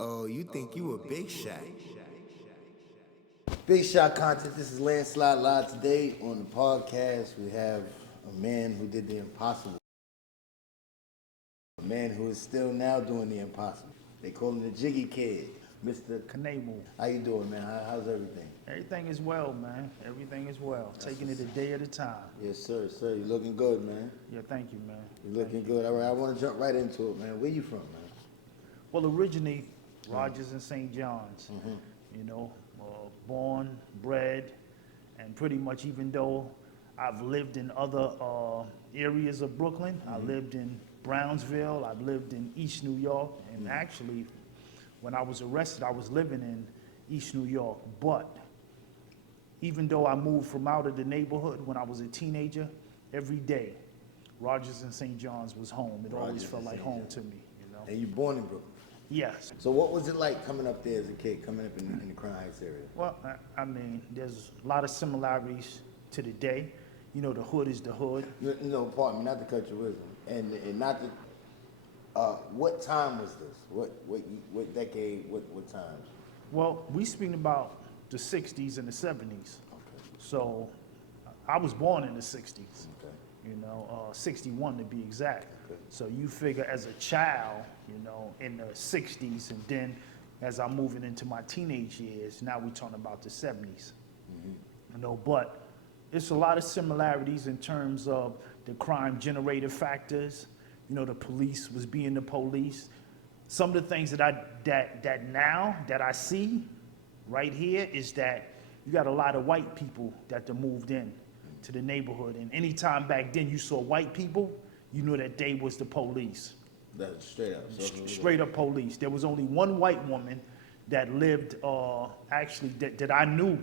Oh, you think you a big shot. Big shot content. This is Landslide Live. Today on the podcast, we have a man who did the impossible. A man who is still now doing the impossible. They call him the Jiggy Kid, Mr. Khnemu. How you doing, man? How's everything? Everything is well, man. Everything is well. Taking it a day at a time. Yes, sir. You looking good, man. Yeah, thank you, man. You looking good. All right, I want to jump right into it, man. Where you from, man? Well, originally, Rogers and St. John's. You know, born, bred, and pretty much even though I've lived in other areas of Brooklyn, I lived in Brownsville, I've lived in East New York, and actually, when I was arrested, I was living in East New York. But even though I moved from out of the neighborhood when I was a teenager, every day, Rogers and St. John's was home. It always Rogers felt and like St. home John's. to me, you know? And you born in Brooklyn. Yes. So what was it like coming up there as a kid, coming up in the Crown Heights area? Well, I mean, there's a lot of similarities to the day. You know, the hood is the hood. No, pardon me, not to cut your wisdom, and not to. What time was this? What decade? What times? Well, we speaking about the 60s and the 70s. Okay. So I was born in the 60s, Okay. you know, 61 to be exact. Okay. So you figure as a child, you know, in the 60s, and then as I'm moving into my teenage years, now we're talking about the 70s. You know, but it's a lot of similarities in terms of the crime generator factors. You know, the police was being the police. Some of the things that now that I see right here is that you got a lot of white people that moved in to the neighborhood. And anytime back then you saw white people, you knew that they was the police. That's straight up. Straight up police. There was only one white woman that lived, actually, that I knew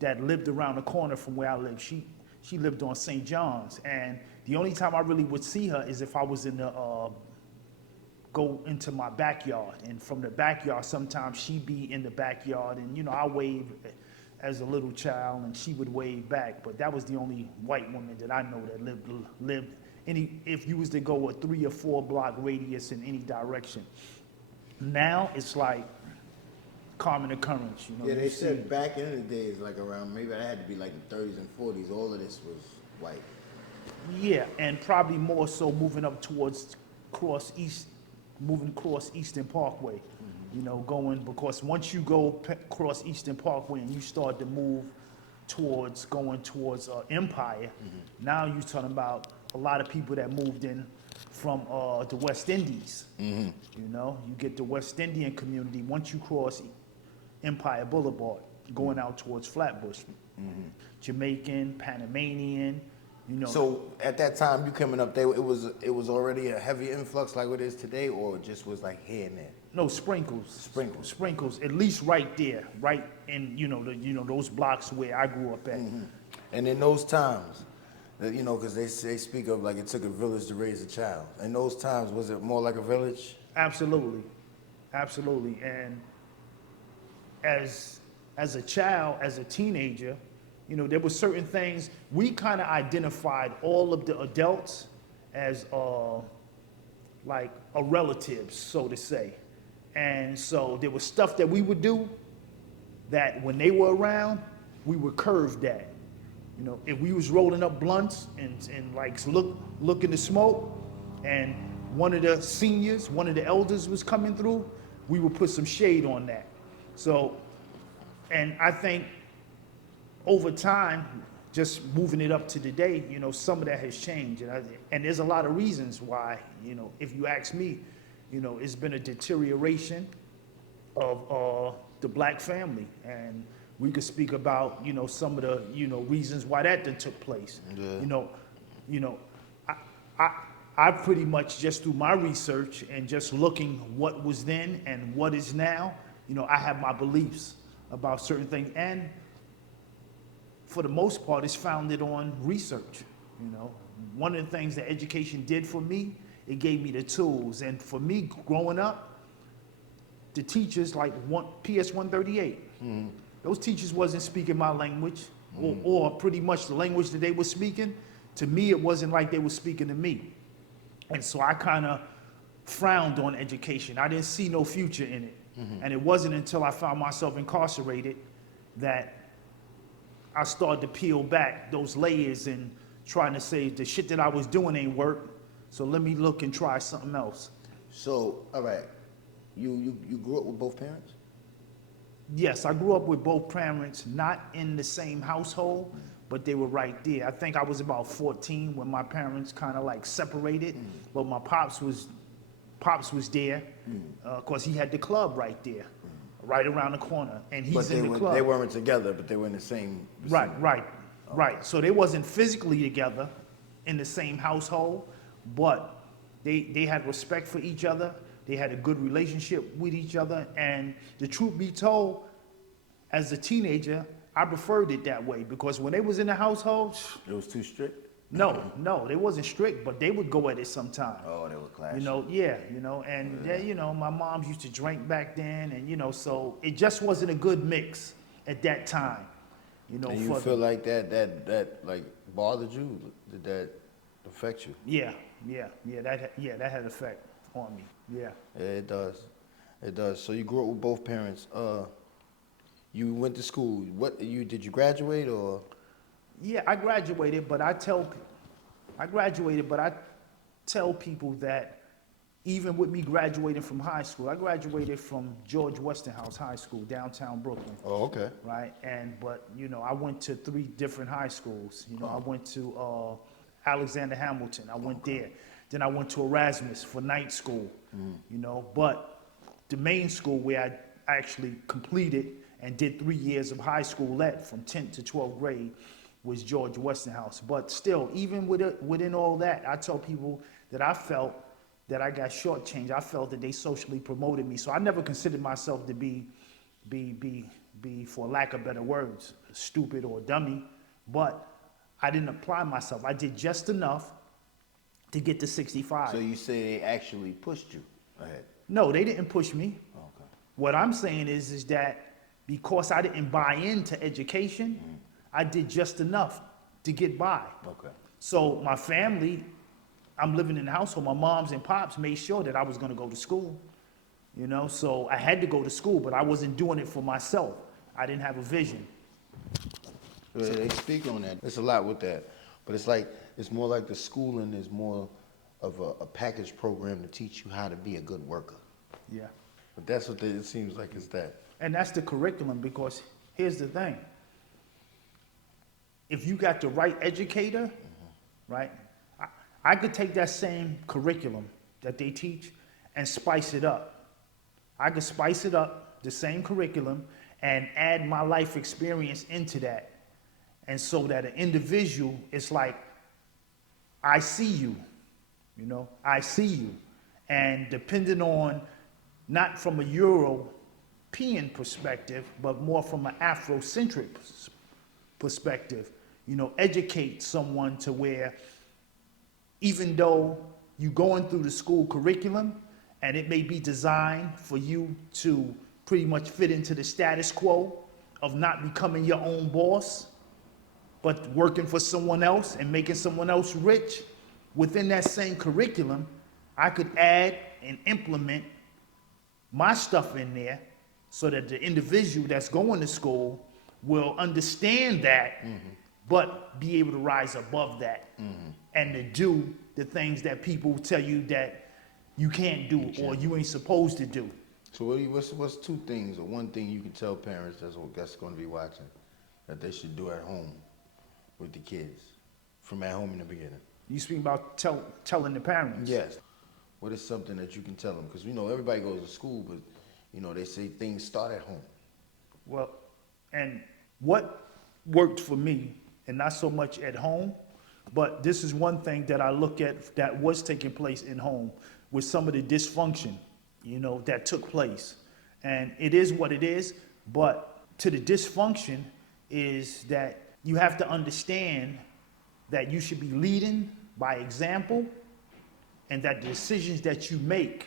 that lived around the corner from where I lived. She lived on St. John's. And the only time I really would see her is if I was in the, go into my backyard. And from the backyard, sometimes she'd be in the backyard. And, you know, I waved as a little child and she would wave back. But that was the only white woman that I know that lived if you was to go a 3 or 4 block radius in any direction. Now it's like common occurrence, you know. Yeah, they said back in the days, like around maybe that had to be like the 30s and 40s. All of this was white. Yeah, and probably more so moving up towards moving across Eastern Parkway. You know, because once you go across Eastern Parkway and you start to move going towards Empire, now you're talking about a lot of people that moved in from the West Indies. You know, you get the West Indian community once you cross Empire Boulevard, going out towards Flatbush. Jamaican, Panamanian, you know. So at that time, you coming up there, it was already a heavy influx like it is today, or it just was like here and there. No, sprinkles. Sprinkles, at least right there, right in, you know, those blocks where I grew up at. And in those times, you know, because they speak of like it took a village to raise a child. In those times, was it more like a village? Absolutely. And as a child, as a teenager, you know, there were certain things, we kind of identified all of the adults as like a relatives, so to say. And so there was stuff that we would do that when they were around, we were curved at. You know, if we was rolling up blunts and like looking to smoke, and one of the seniors, one of the elders was coming through, we would put some shade on that. So, and I think over time, just moving it up to today, you know, some of that has changed. And there's a lot of reasons why, you know, if you ask me, you know, it's been a deterioration of the black family. And we could speak about, you know, some of the, you know, reasons why that took place. Yeah. You know, I pretty much just through my research and just looking what was then and what is now, you know, I have my beliefs about certain things. And for the most part, it's founded on research. You know, one of the things that education did for me, it gave me the tools. And for me, growing up, the teachers like PS 138, those teachers wasn't speaking my language, or pretty much the language that they were speaking. To me, it wasn't like they were speaking to me. And so I kind of frowned on education. I didn't see no future in it. And it wasn't until I found myself incarcerated that I started to peel back those layers and trying to say the shit that I was doing ain't work, so let me look and try something else. So, all right, you grew up with both parents? Yes, I grew up with both parents, not in the same household, but they were right there. I think I was about 14 when my parents kind of like separated, but my pops was there, cause he had the club right there, right around the corner, and he's in the club. They weren't together, but they were in the same vicinity. Right. So they wasn't physically together in the same household, but they had respect for each other. They had a good relationship with each other, and the truth be told, as a teenager, I preferred it that way because when they was in the household, It was too strict? no, they wasn't strict, but they would go at it sometime. Oh, they were clashing. My moms used to drink back then, and so it just wasn't a good mix at that time. And you feel like that like bothered you? Did that affect you? That had effect on me. Yeah. Yeah, it does. It does. So you grew up with both parents. You went to school. Did you graduate or? Yeah, I graduated, but I tell people that even with me graduating from high school, I graduated from George Westinghouse High School, downtown Brooklyn. Oh, okay. Right, but I went to 3 different high schools. I went to Alexander Hamilton. I went there. Then I went to Erasmus for night school. But the main school where I actually completed and did 3 years of high school from 10th to 12th grade was George Westinghouse. But still, even within all that, I tell people that I felt that I got shortchanged. I felt that they socially promoted me. So I never considered myself to be, for lack of better words, stupid or dummy. But I didn't apply myself. I did just enough to get to 65. So you say they actually pushed you ahead? No, they didn't push me. Okay. What I'm saying is that because I didn't buy into education, I did just enough to get by. Okay. So my family, I'm living in the household, my moms and pops made sure that I was gonna go to school. So I had to go to school, but I wasn't doing it for myself. I didn't have a vision. They speak on that. There's a lot with that. But it's more like the schooling is more of a package program to teach you how to be a good worker. Yeah. But that's what it seems like it's that. And that's the curriculum, because here's the thing. If you got the right educator, right, I could take that same curriculum that they teach and spice it up. I could spice it up, the same curriculum, and add my life experience into that. And so that an individual, it's like, I see you, I see you. And depending on, not from a European perspective, but more from an Afrocentric perspective, educate someone to where even though you're going through the school curriculum and it may be designed for you to pretty much fit into the status quo of not becoming your own boss, but working for someone else and making someone else rich, within that same curriculum, I could add and implement my stuff in there so that the individual that's going to school will understand that, but be able to rise above that and to do the things that people tell you that you can't do or you ain't supposed to do. So what's 2 things or 1 thing you can tell parents that's going to be watching that they should do at home with the kids from at home in the beginning? You speak about telling the parents? Yes. What is something that you can tell them? Because everybody goes to school, but they say things start at home. Well, and what worked for me, and not so much at home, but this is one thing that I look at that was taking place in home with some of the dysfunction, that took place. And it is what it is, but to the dysfunction is that you have to understand that you should be leading by example, and that the decisions that you make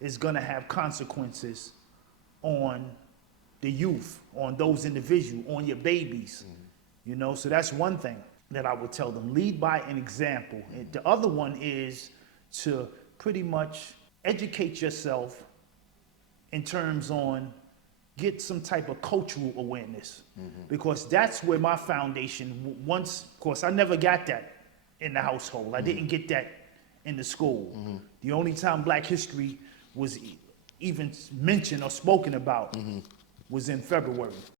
is gonna have consequences on the youth, on those individuals, on your babies. So that's one thing that I would tell them. Lead by an example. And the other one is to pretty much educate yourself in terms on get some type of cultural awareness, because that's where my foundation, once, of course, I never got that in the household. I didn't get that in the school. The only time Black history was even mentioned or spoken about was in February.